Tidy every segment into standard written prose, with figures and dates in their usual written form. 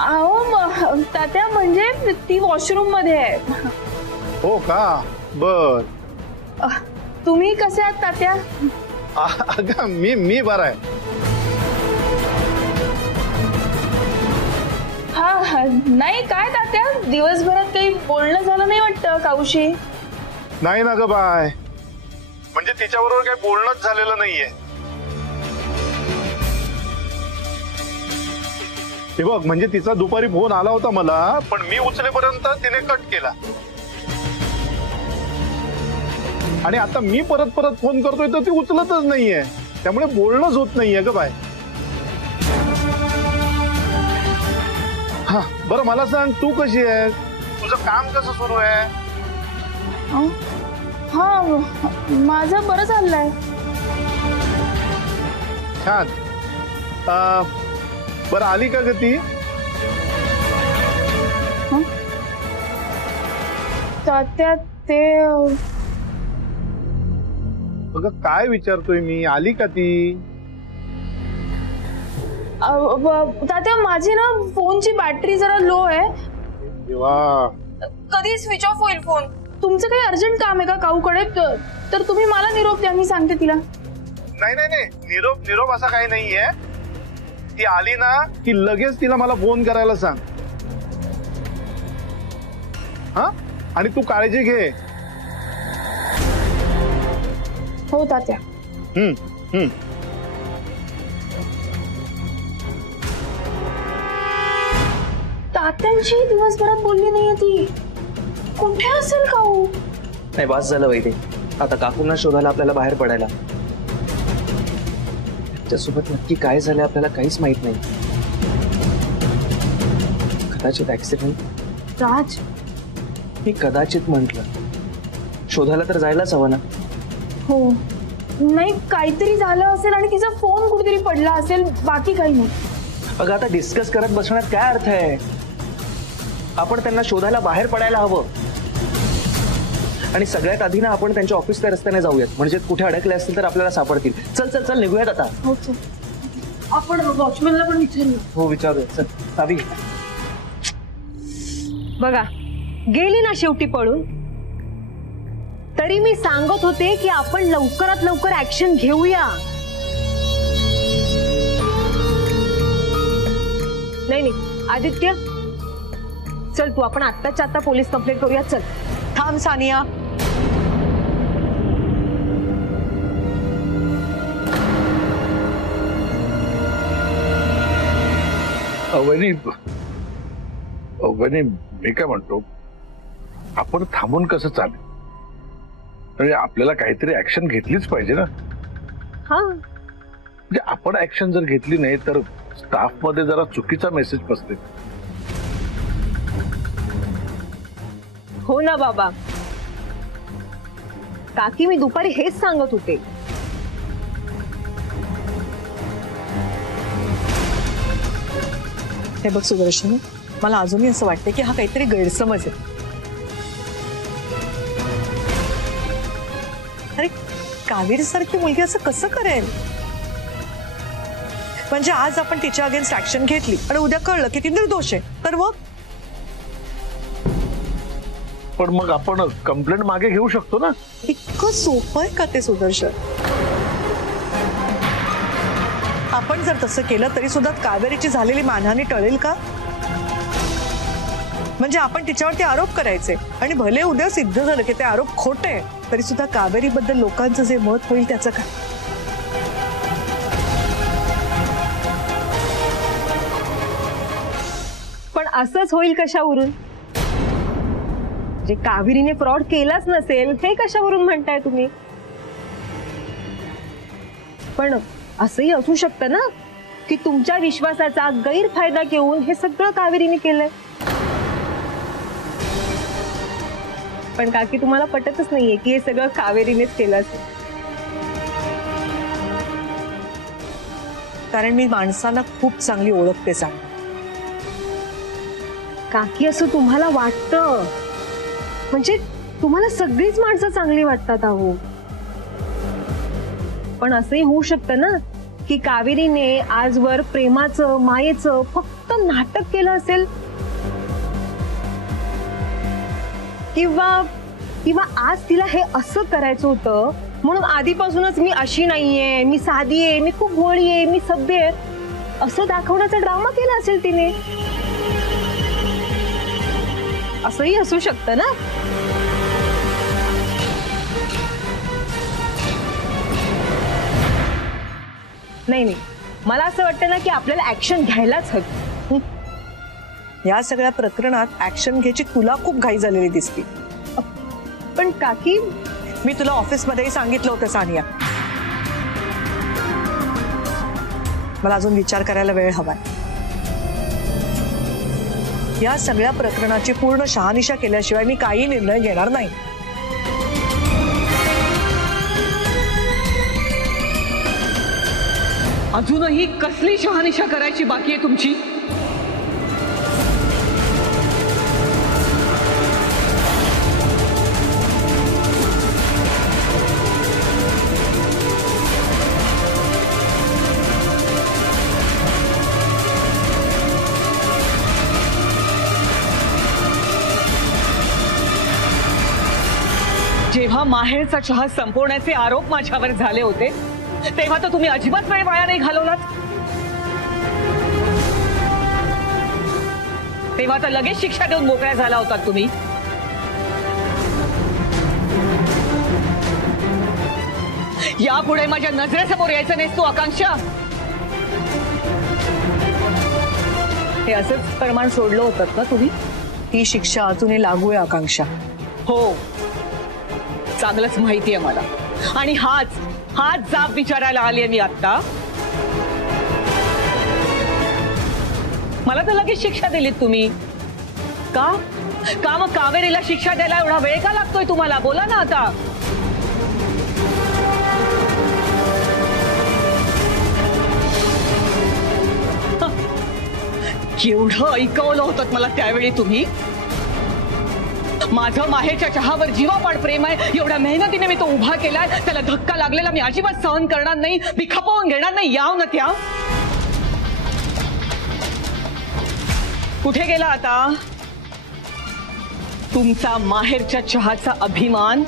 अहो तात्या म्हणजे ती वॉशरूम मध्ये आहे. हो का? बर. तुम्ही कसे आहात तात्या? अगं मी बरा आहे. हा नाही काय तात्या, दिवसभरात काही बोलणं झालं नाही वाटतं काऊशी? नाही ना ग बाय, म्हणजे तिच्याबरोबर काही बोलणंच झालेलं नाहीये. हे बघ, म्हणजे तिचा दुपारी फोन आला होता मला, पण मी उचलेपर्यंत तिने कट केला. आणि आता मी परत फोन करतोय तर ती उचलतच नाहीये, त्यामुळे बोलणंच होत नाहीये ग बाय. हा बरं, मला सांग तू कशी आहे? तुझं काम कसं सुरू आहे? हा माझं बरं चाललंय. छान. बरं आली का ग ती? तात्या ते बघ काय विचारतोय मी, आली का ती? तात्या माझी ना फोनची बॅटरी जरा लो आहे. देवा, कधी स्विच ऑफ होईल फोन. तुमचं काही अर्जंट काम आहे का काऊकडे? तर तुम्ही मला निरोप द्या, मी सांगते तिला. नाही नाही नाही, निरोप असा काही नाहीये. ती आली ना की लगेच तिला मला फोन करायला सांग. हा, आणि तू काळजी घे. हो तात्या. तात्यांशी दिवसभरात बोलली नाहीये ती. कुठे असेल काऊ? नाही बस झालं वैदे, आता काकूंना शोधायला आपल्याला बाहेर पडायला. त्यासोबत नक्की काय झालं आपल्याला काहीच माहित नाही. कदाचित ऍक्सिडेंट. राज, मी कदाचित म्हंटल, शोधायला तर जायलाच हवं ना. हो नाही, काहीतरी झालं असेल आणि तिचा फोन कुठेतरी पडला असेल, बाकी काही नाही. अगं आता डिस्कस करत बसण्यात काय अर्थ आहे? आपण त्यांना शोधायला बाहेर पडायला हवं. आणि सगळ्यात आधी ना आपण त्यांच्या ऑफिसच्या रस्त्याने जाऊयात, म्हणजे कुठे अडकले असतील तर आपल्याला सापडतील. चल चल चल निघूयात आता. हो चल, आपण वॉचमॅनला पण विचारूया. हो विचारूया. चल चावी. बघा गेली ना शेवटी पळून. तरी मी सांगत होते की आपण लवकरात लवकर ऍक्शन घेऊया. नाही नाही आदित्य, चल तू आपण आत्ताच्या आत्ता पोलीस कंप्लेंट करूया. चल. थांब सानिया. वहिनी मी काय म्हणतो, आपण थांबून कसं चालेल? म्हणजे आपल्याला काहीतरी ऍक्शन घेतलीच पाहिजे ना. हा म्हणजे आपण ऍक्शन जर घेतली नाही तर स्टाफ मध्ये जरा चुकीचा मेसेज पसरेल. हो ना बाबा, काकी मी दुपारी हेच सांगत होते. हे बघ सुदर्शन, मला अजूनही असं वाटतं की हा काहीतरी गैरसमज आहे. अरे कावेरी सारखी मुलगी असं कसं करेल? म्हणजे आज आपण तिच्या अगेन्स्ट ऍक्शन घेतली आणि उद्या कळलं की ती निर्दोष आहे, तर मग? पण मग आपण कंप्लेंट मागे घेऊ शकतो ना. इतकं सोपं आहे का ते सुदर्शन? आपण जर तसं केलं तरी सुद्धा कावेरीची झालेली मानहानी टळेल का? म्हणजे आपण तिच्यावरती आरोप करायचे आणि भले उद्या सिद्ध झालं की ते आरोप खोटे तरी सुद्धा कावेरीबद्दल लोकांचं जे मत होईल त्याचं काय? पण असंच होईल कशावरून? जे कावेरीने फ्रॉड केलाच नसेल हे कशावरून म्हणताय तुम्ही? पण असंही असू शकतं ना की तुमच्या विश्वासाचा गैरफायदा घेऊन हे सगळं कावेरीने केलंय. पण काकी तुम्हाला पटतच नाहीये की हे सगळं कावेरीनेच केलं असेल. कारण मी माणसाला खूप चांगली ओळखते. सांग काकी, असं तुम्हाला वाटतं? म्हणजे तुम्हाला सगळीच माणसं चांगली वाटतात. अहो पण असंही होऊ शकतं ना की कावेरीने आजवर प्रेमाचं मायेचं फक्त नाटक केलं असेल, किंवा किंवा आज तिला हे असं करायचं होतं म्हणून आधीपासूनच मी अशी नाहीये, मी साधी आहे, मी खूप भोळी आहे, मी सभ्य आहे असं दाखवण्याचा ड्रामा केला असेल तिने. असंही असू शकतं ना. नाही, मला असं वाटतं ना की आपल्याला ऍक्शन घ्यायलाच हवी. या सगळ्या प्रकरणात ऍक्शन घ्यायची तुला खूप घाई झालेली दिसते. पण काकी, मी तुला ऑफिसमध्येही सांगितलं होतं सानिया, मला अजून विचार करायला वेळ हवाय. या सगळ्या प्रकरणाची पूर्ण शहानिशा केल्याशिवाय मी काही निर्णय घेणार नाही. अजूनही कसली शहानिशा करायची बाकी आहे तुमची? जेव्हा माहेरचा चहा संपवण्याचे आरोप माझ्यावर झाले होते तेव्हा तर तुम्ही अजिबात वेळ वाया नाही घालवलात. तेव्हा तर लगेच शिक्षा देऊन मोकळ्या झाला होतात तुम्ही. यापुढे माझ्या नजरेसमोर यायचं नाहीस तू आकांक्षा. हे असंच प्रमाण सोडलं होतं का तुम्ही? ही शिक्षा अजूनही लागू आहे आकांक्षा. हो, चांगलंच माहिती आहे मला. आणि हाच जाब विचारायला आली आहे मी आता. मला तर लगेच शिक्षा दिलीत तुम्ही. का मग कावेरीला शिक्षा द्यायला एवढा वेळ का लागतोय तुम्हाला? बोला ना आता. केवढं ऐकवलं होतं मला त्यावेळी तुम्ही. माझं माहेरच्या चहावर जीवापाड प्रेम आहे, एवढ्या मेहनतीने मी तो उभा केलाय, त्याला धक्का लागलेला मी अजिबात सहन करणार नाही, मी खपवून घेणार नाही. याव ना त्या. कुठे गेला आता तुमचा माहेरच्या चहाचा अभिमान?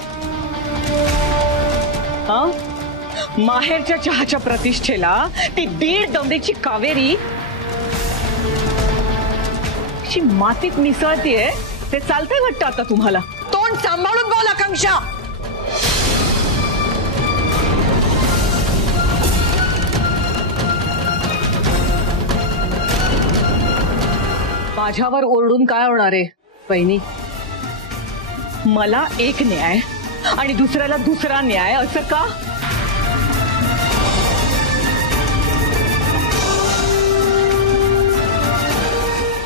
माहेरच्या चहाच्या प्रतिष्ठेला ती 1.5 दमडीची कावेरी मातीत मिसळतीये. ते चालतंय वाटतं आता तुम्हाला? तोंड सांभाळून बोल आकांक्षा. माझ्यावर ओरडून काय होणार आहे बहिणी? मला एक न्याय आणि दुसऱ्याला दुसरा न्याय असं का?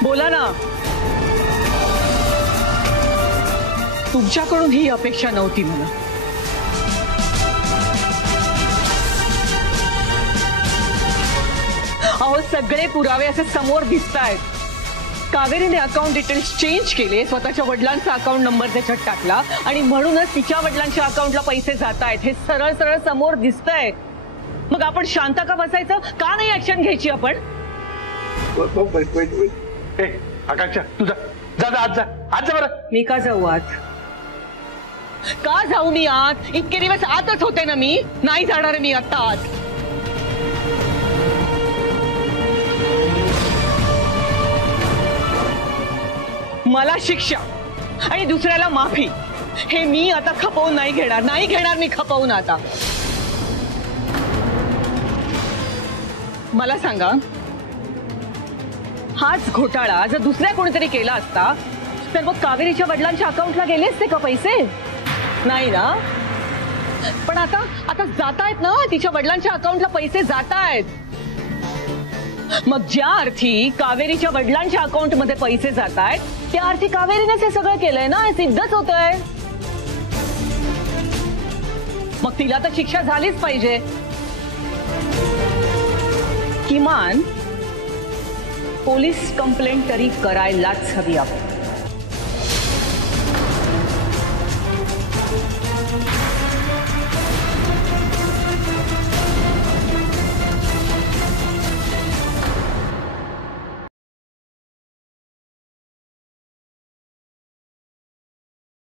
बोला ना. तुमच्याकडून ही अपेक्षा नव्हती मला. अहो, सगळे पुरावे असे समोर दिसतायत. कावेरीने अकाउंट डिटेल्स चेंज केले, स्वतःच्या वडिलांचा अकाउंट नंबर त्याच्यात टाकला आणि म्हणूनच तिच्या वडिलांच्या अकाउंटला पैसे जात आहेत. हे सरळ सरळ समोर दिसतंय. मग आपण शांत का बसायचं? का नाही ऍक्शन घ्यायची आपण? आकांक्षा तुझा आज जा बरं. मी का जाऊ आत? का जाऊ मी आत? इतके दिवस आतच होते ना मी. नाही जाणार मी आता आत. मला शिक्षा आणि दुसऱ्याला माफी हे मी आता खपवून नाही घेणार मी खपवून. आता मला सांगा, हाच घोटाळा जर दुसऱ्या कोणीतरी केला असता तर मग कावेरीच्या वडिलांच्या अकाउंटला गेले असते का पैसे? नाही ना. पण आता जात आहेत ना, तिच्या वडिलांच्या अकाउंटला पैसे जात आहेत. मग ज्या अर्थी कावेरीच्या वडिलांच्या अकाउंट मध्ये पैसे जात आहेत त्या अर्थी कावेरीनेच हे सगळं केलंय ना. हे सिद्धच होतंय. मग तिला तर शिक्षा झालीच पाहिजे. किमान पोलीस कंप्लेंट तरी करायलाच हवी आपण.